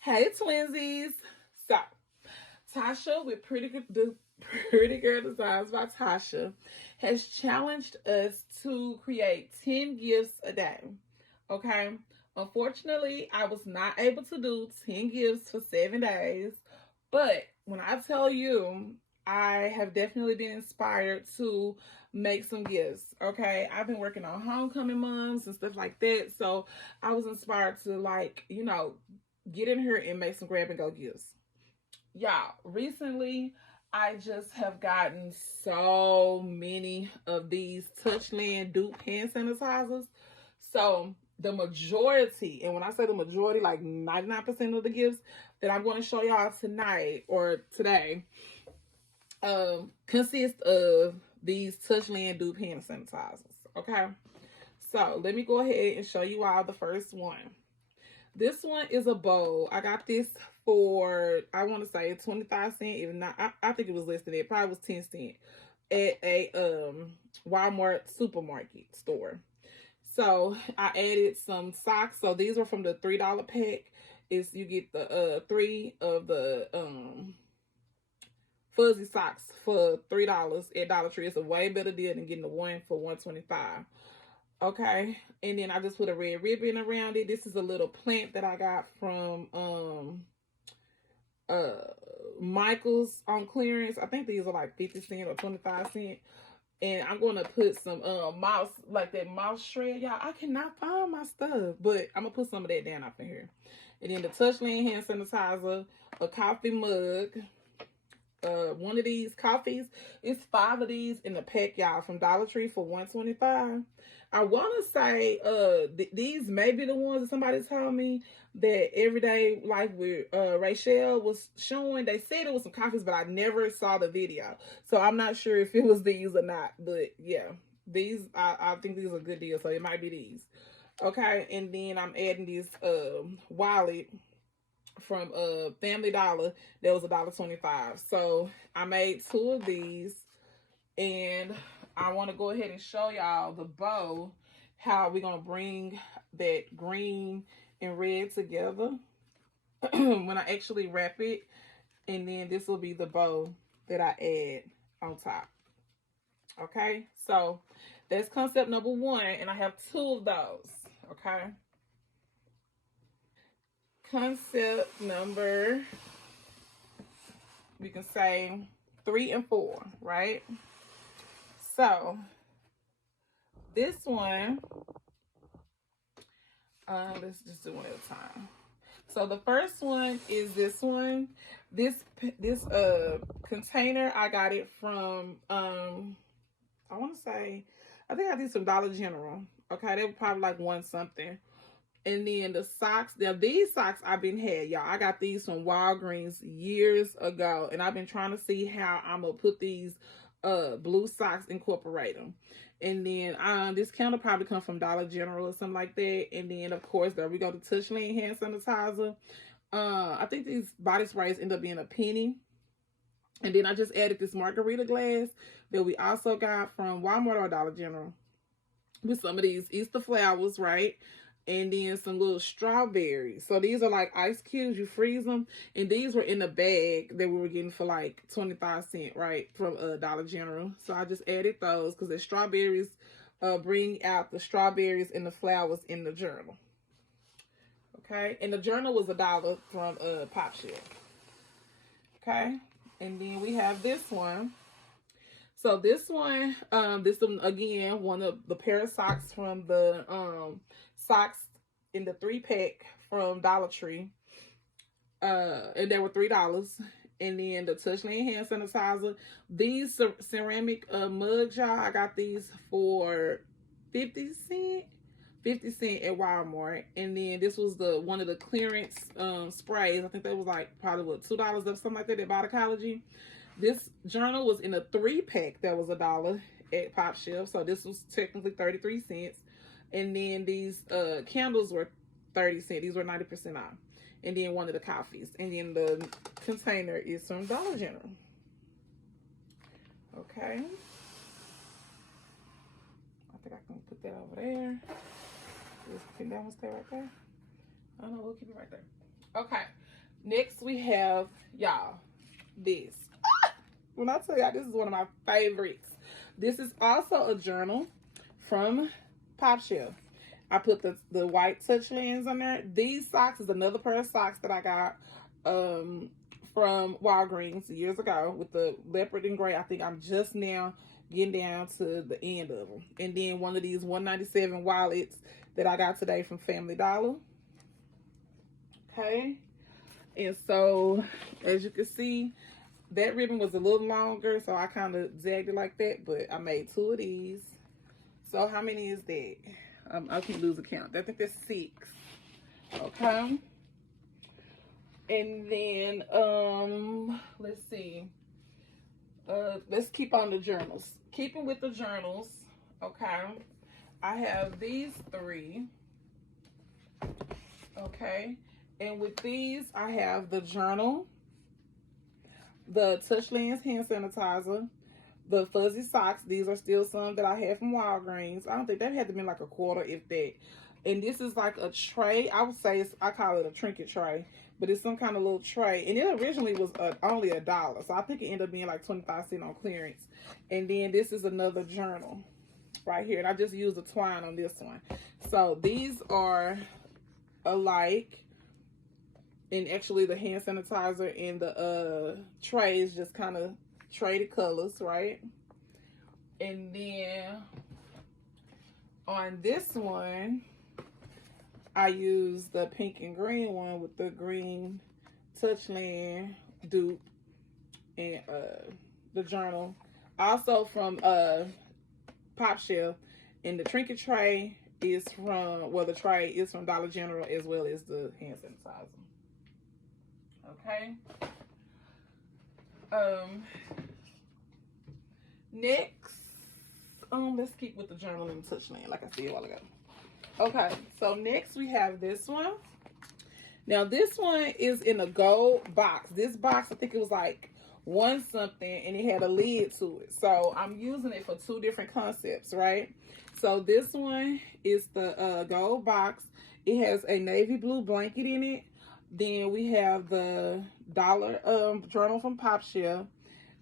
Hey twinsies. So Tasha with the Pretty Girl Designs by Tasha has challenged us to create 10 gifts a day. Okay. Unfortunately, I was not able to do 10 gifts for 7 days. But when I tell you, I have definitely been inspired to make some gifts. Okay. I've been working on homecoming months and stuff like that. So I was inspired to, like, get in here and make some grab and go gifts. Y'all, recently I just have gotten so many of these Touchland dupe hand sanitizers. So the majority, and when I say the majority, like 99% of the gifts that I'm going to show y'all tonight or today, consist of these Touchland dupe hand sanitizers. Okay, so let me go ahead and show you all the first one. This one is a bowl. I got this for, I want to say 25 cents. If not, I think it was less than that. It probably was 10 cents at a Walmart supermarket store. So I added some socks. So these were from the $3 pack. Is you get the three of the fuzzy socks for $3 at Dollar Tree. It's a way better deal than getting the one for 125. Okay, and then I just put a red ribbon around it. This is a little plant that I got from Michael's on clearance. I think these are like 50 cents or 25 cents. And I'm gonna put some mouse, like that mouse shred. Y'all, I cannot find my stuff, but I'm gonna put some of that down up in here. And then the Touchland hand sanitizer, a coffee mug, one of these coffees. It's 5 of these in the pack, y'all, from Dollar Tree for 125. I want to say these may be the ones that somebody told me that Everyday Life with Rachel was showing. They said it was some coffees, but I never saw the video, so I'm not sure if it was these or not. But yeah, these I think these are good deals, so it might be these. Okay, and then I'm adding this wallet from Family Dollar that was $1.25. So I made 2 of these, and I want to go ahead and show y'all the bow, how we're gonna bring that green and red together when I actually wrap it, and then this will be the bow that I add on top. Okay, so that's concept number 1, and I have 2 of those. Okay, concept number, we can say 3 and 4, right? So this one, let's just do one at a time. So the first one is this one. This container, I got it from I want to say, I think I did some Dollar General. Okay, they were probably like one something. And then the socks, now these socks I've been had, y'all. I got these from Walgreens years ago, and I've been trying to see how I'm gonna put these blue socks, incorporate them. And then this candle probably come from Dollar General or something like that. And then of course there we go to Touchland hand sanitizer. I think these body sprays end up being a penny. And then I just added this margarita glass that we also got from Walmart or Dollar General with some of these Easter flowers, right? And then some little strawberries. So these are like ice cubes. You freeze them. And these were in a bag that we were getting for like 25 cents, right? From Dollar General. So I just added those because the strawberries bring out the strawberries and the flowers in the journal. Okay. And the journal was $1 from Pop Shelf. Okay. And then we have this one. So this one, this one again, one of the pair of socks from the socks in the 3-pack from Dollar Tree. And they were $3. And then the Touchland hand sanitizer. These ceramic mugs, y'all, I got these for 50 cents. 50 cents at Walmart. And then this was the one of the clearance sprays. I think that was like probably what, $2 or something like that at Boticology. This journal was in a 3-pack that was $1 at Pop Shelf. So this was technically 33 cents. And then these candles were 30 cents. These were 90% off. And then one of the coffees. And then the container is from Dollar General. Okay. I think I can put that over there. Can that one stay right there? I don't know, we'll keep it right there. Okay. Next we have, y'all, this. When I tell y'all, this is one of my favorites. This is also a journal from Pop Shelf. I put the white Touchlands on there. These socks is another pair of socks that I got from Walgreens years ago with the leopard and gray. I think I'm just now getting down to the end of them. And then one of these $1.97 wallets that I got today from Family Dollar. Okay. And so, as you can see, that ribbon was a little longer, so I kind of zagged it like that, but I made 2 of these. So how many is that? I keep losing count. I think that's 6. Okay. And then, let's see. Let's keep on the journals. Keeping with the journals, okay. I have these 3. Okay. And with these, I have the journal, the Touchlands hand sanitizer, the fuzzy socks. These are still some that I had from Walgreens. I don't think that had to be like a quarter, if that. And this is like a tray. I would say I call it a trinket tray, but it's some kind of little tray. And it originally was only $1, so I think it ended up being like 25 cents on clearance. And then this is another journal right here, and I just used a twine on this one. So these are alike. And actually the hand sanitizer and the tray is just kind of traded colors, right? And then on this one, I use the pink and green one with the green Touchland dupe and the journal. Also from Pop Shelf. And the trinket tray is from, well, the tray is from Dollar General as well as the hand sanitizer. Okay. Next, let's keep with the journal and Touchland, like I said a while ago. Okay, so next we have this one. Now this one is in a gold box. This box, I think it was like $1 something, and it had a lid to it. So I'm using it for 2 different concepts, right? So this one is the gold box. It has a navy blue blanket in it. Then we have the dollar journal from Pop Shelf,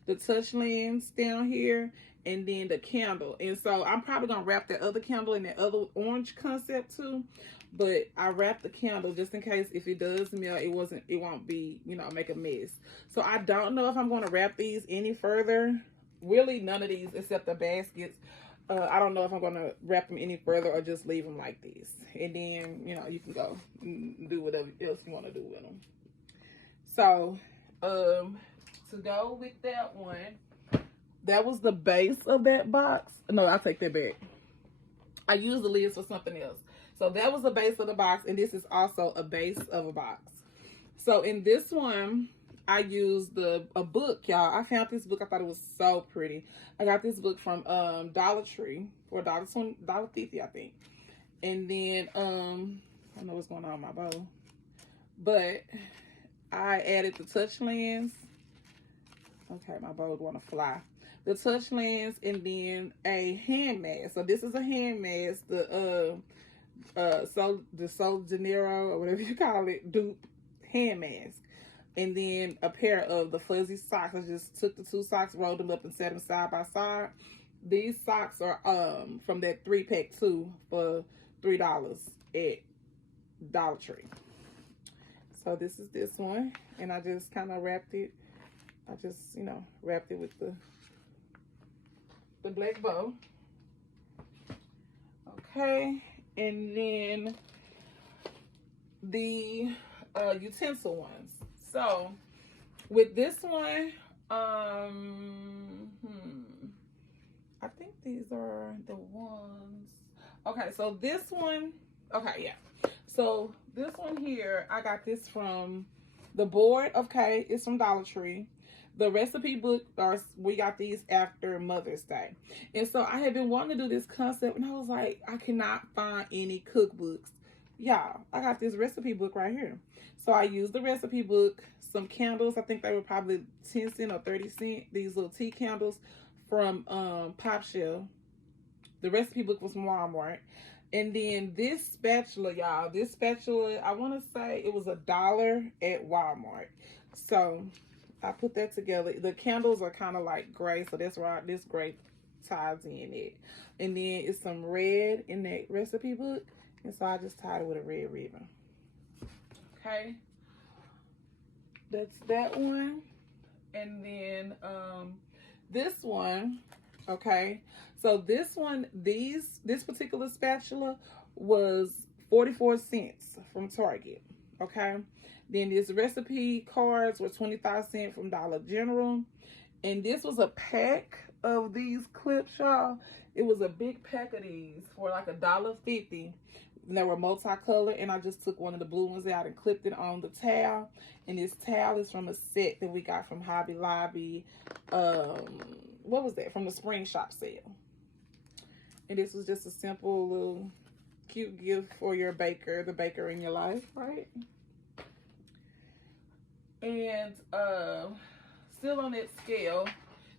the Touchlands down here, and then the candle. And so I'm probably gonna wrap that other candle in that other orange concept too. But I wrapped the candle just in case if it does melt, it won't be, you know, make a mess. So I don't know if I'm gonna wrap these any further. Really none of these except the baskets. I don't know if I'm going to wrap them any further or just leave them like this. And then, you know, you can go and do whatever else you want to do with them. So, to go with that one, that was the base of that box. No, I'll take that back. I used the lids for something else. So that was the base of the box, and this is also a base of a box. So in this one, I used a book, y'all. I found this book. I thought it was so pretty. I got this book from Dollar Tree for $1.50, I think. And then I don't know what's going on with my bow, but I added the Touchlands. Okay, my bow want to fly. The Touchlands, and then a hand mask. So this is a hand mask. The Sol de Janeiro, or whatever you call it, dupe hand mask. And then a pair of the fuzzy socks. I just took the 2 socks, rolled them up, and set them side by side. These socks are from that 3-pack too for $3 at Dollar Tree. So this is this one, and I just kind of wrapped it. I just, you know, wrapped it with the black bow. Okay, and then the utensil ones. So with this one, I think these are the ones. Okay, so this one, okay, yeah. So this one here, I got this from the board. Okay, it's from Dollar Tree. The recipe book, we got these after Mother's Day. And so I had been wanting to do this concept, and I was like, I cannot find any cookbooks. Y'all, I got this recipe book right here. So I used the recipe book, some candles. I think they were probably 10 cents or 30 cents. These little tea candles from Pop Shelf. The recipe book was from Walmart. And then this spatula, y'all, this spatula, I want to say it was $1 at Walmart. So I put that together. The candles are kind of like gray, so that's why this gray ties in it. And then it's some red in that recipe book, and so I just tied it with a red ribbon. Okay, that's that one. And then this one, okay, so this one, this particular spatula was 44 cents from Target. Okay, then this recipe cards were 25 cents from Dollar General. And this was a pack of these clips, y'all. It was a big pack of these for like $1.50. And they were multicolored, and I just took one of the blue ones out and clipped it on the towel. And this towel is from a set that we got from Hobby Lobby. What was that? From the spring shop sale. And this was just a simple little cute gift for your baker, the baker in your life, right? And still on that scale,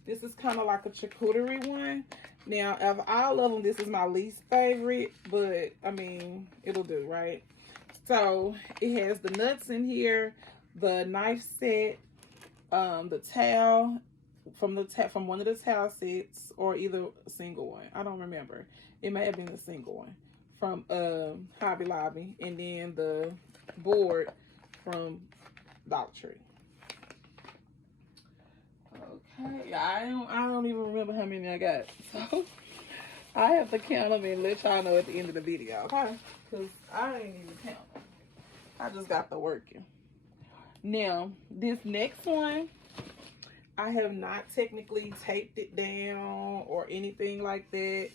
this is kind of like a charcuterie one. Now, of all of them, this is my least favorite, but I mean, it'll do, right? So it has the nuts in here, the knife set, the towel from one of the towel sets, or either a single one. I don't remember. It may have been a single one from Hobby Lobby, and then the board from Dollar Tree. Okay, I don't even remember how many I got, so I have to count them and let y'all know at the end of the video, okay? Because I ain't even count them. I just got the working. Now, this next one, I have not technically taped it down or anything like that.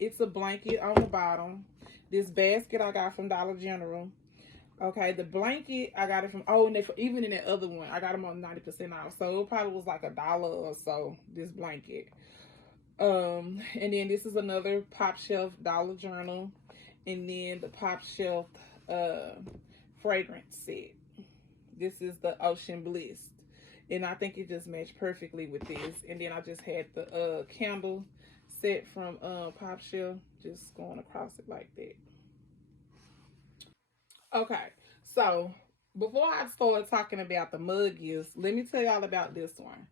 It's a blanket on the bottom. This basket I got from Dollar General. Okay, the blanket, I got it from, and even in that other one, I got them on 90% off. So it probably was like $1 or so, this blanket. And then this is another Pop Shelf Dollar Journal. And then the Pop Shelf fragrance set. This is the Ocean Bliss. And I think it just matched perfectly with this. And then I just had the candle set from Pop Shelf, just going across it like that. Okay, so before I start talking about the mug gifts, let me tell y'all about this one.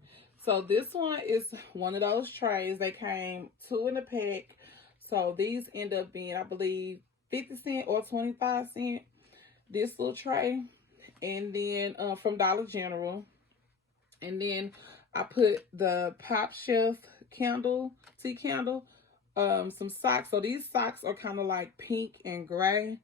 So this one is one of those trays. They came 2 in a pack. So these end up being, I believe, 50 cents or 25 cents. This little tray. And then from Dollar General. And then I put the Pop Shelf tea candle, some socks. So these socks are kind of like pink and gray.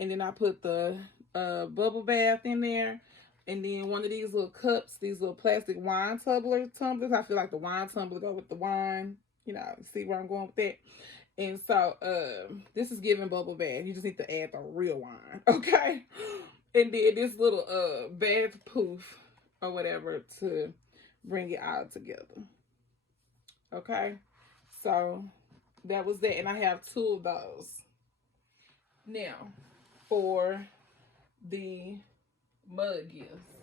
And then I put the bubble bath in there. And then one of these little cups, these little plastic wine tumblers. I feel like the wine tumbler go with the wine. You know, see where I'm going with that. And so this is giving bubble bath. You just need to add the real wine, okay? And then this little bath poof or whatever to bring it all together. Okay? So that was that. And I have 2 of those. Now, for the mug gifts.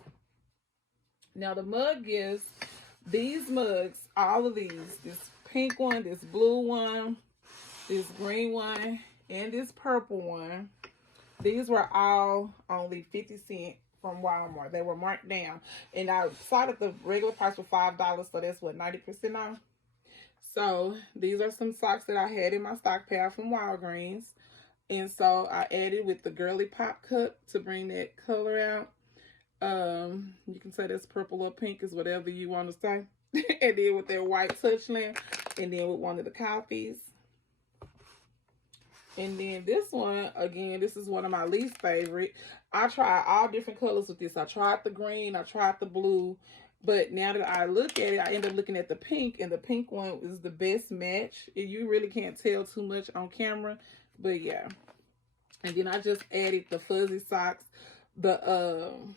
Now the mug gifts, these mugs, all of these, this pink one, this blue one, this green one, and this purple one, these were all only 50 cents from Walmart. They were marked down. And I saw that the regular price was $5, so that's what, 90% off? So these are some socks that I had in my stock pile from Walgreens. And so I added with the Girly Pop cup to bring that color out. You can say that's purple or pink, is whatever you want to say. And then with that white Touchland. And then with one of the coffees. And then this one, again, this is one of my least favorite. I tried all different colors with this. I tried the green. I tried the blue. But now that I look at it, I end up looking at the pink. And the pink one is the best match. You really can't tell too much on camera. But yeah. And then I just added the fuzzy socks, from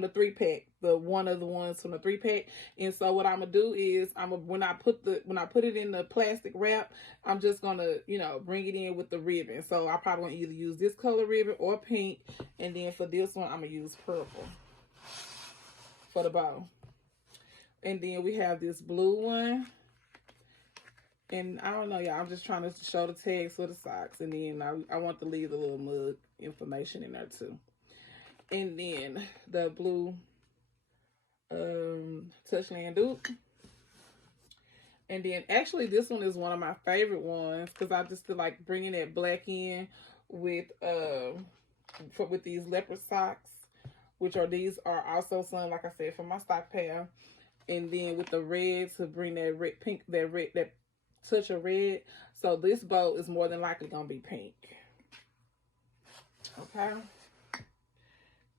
the 3-pack, one of the ones from the 3-pack. And so what I'm gonna do is when I put it in the plastic wrap, I'm just gonna, bring it in with the ribbon. So I probably gonna either use this color ribbon or pink. And then for this one, I'm gonna use purple for the bow. And then we have this blue one. And I don't know, y'all. I'm just trying to show the tags for the socks. And then I want to leave the little mug information in there too. And then the blue Touchland dupe. And then actually this one is one of my favorite ones because I just feel like bringing that black in with with these leopard socks, which are these are also some, like I said, for my stock pair. And then with the red to bring that red, pink, that touch of red. So this bow is more than likely gonna be pink. Okay.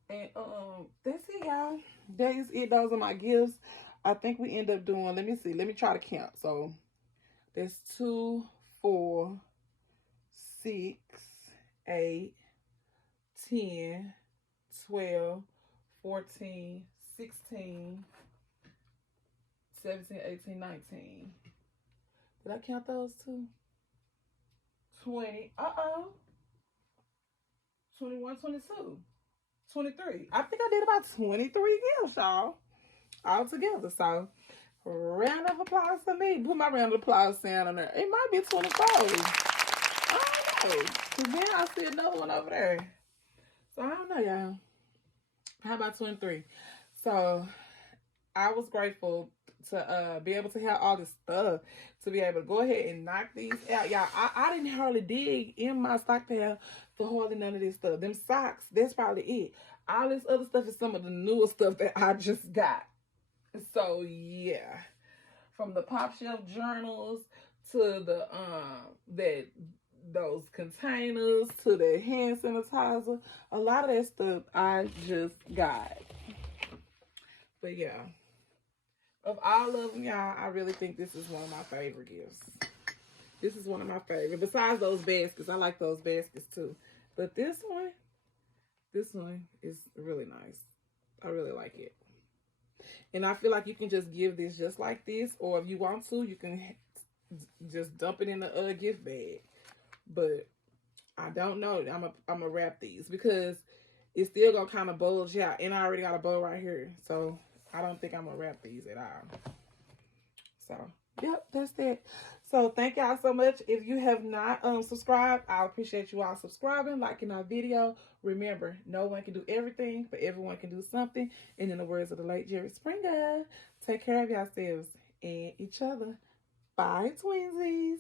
And that's it, y'all. That is it. Those are my gifts. I think we end up doing, let me see, let me try to count. So there's 2, 4, 6, 8, 10, 12, 14, 16, 17, 18, 19. Did I count those too? 20. 21, 22, 23. I think I did about 23 gifts, y'all, all together. So, round of applause for me. Put my round of applause sound on there. It might be 24. I don't know. Because then I see another one over there. So, I don't know, y'all. How about 23? So, I was grateful to be able to have all this stuff, to be able to go ahead and knock these out. Y'all, I didn't hardly dig in my stock pile for hardly none of this stuff. Them socks, that's probably it. All this other stuff is some of the newer stuff that I just got. So, yeah. From the pop shelf journals to the, those containers to the hand sanitizer. A lot of that stuff I just got. But, yeah. Of all of them, y'all, I really think this is one of my favorite gifts. This is one of my favorite. Besides those baskets, I like those baskets too. But this one is really nice. I really like it. And I feel like you can just give this just like this. Or if you want to, you can just dump it in the gift bag. But I don't know. I'm going to wrap these because it's still going to kind of bulge out. And I already got a bow right here. So I don't think I'm going to wrap these at all. So, yep, that's it. So, thank y'all so much. If you have not subscribed, I appreciate you all subscribing, liking our video. Remember, no one can do everything, but everyone can do something. And in the words of the late Jerry Springer, take care of yourselves and each other. Bye, twinsies.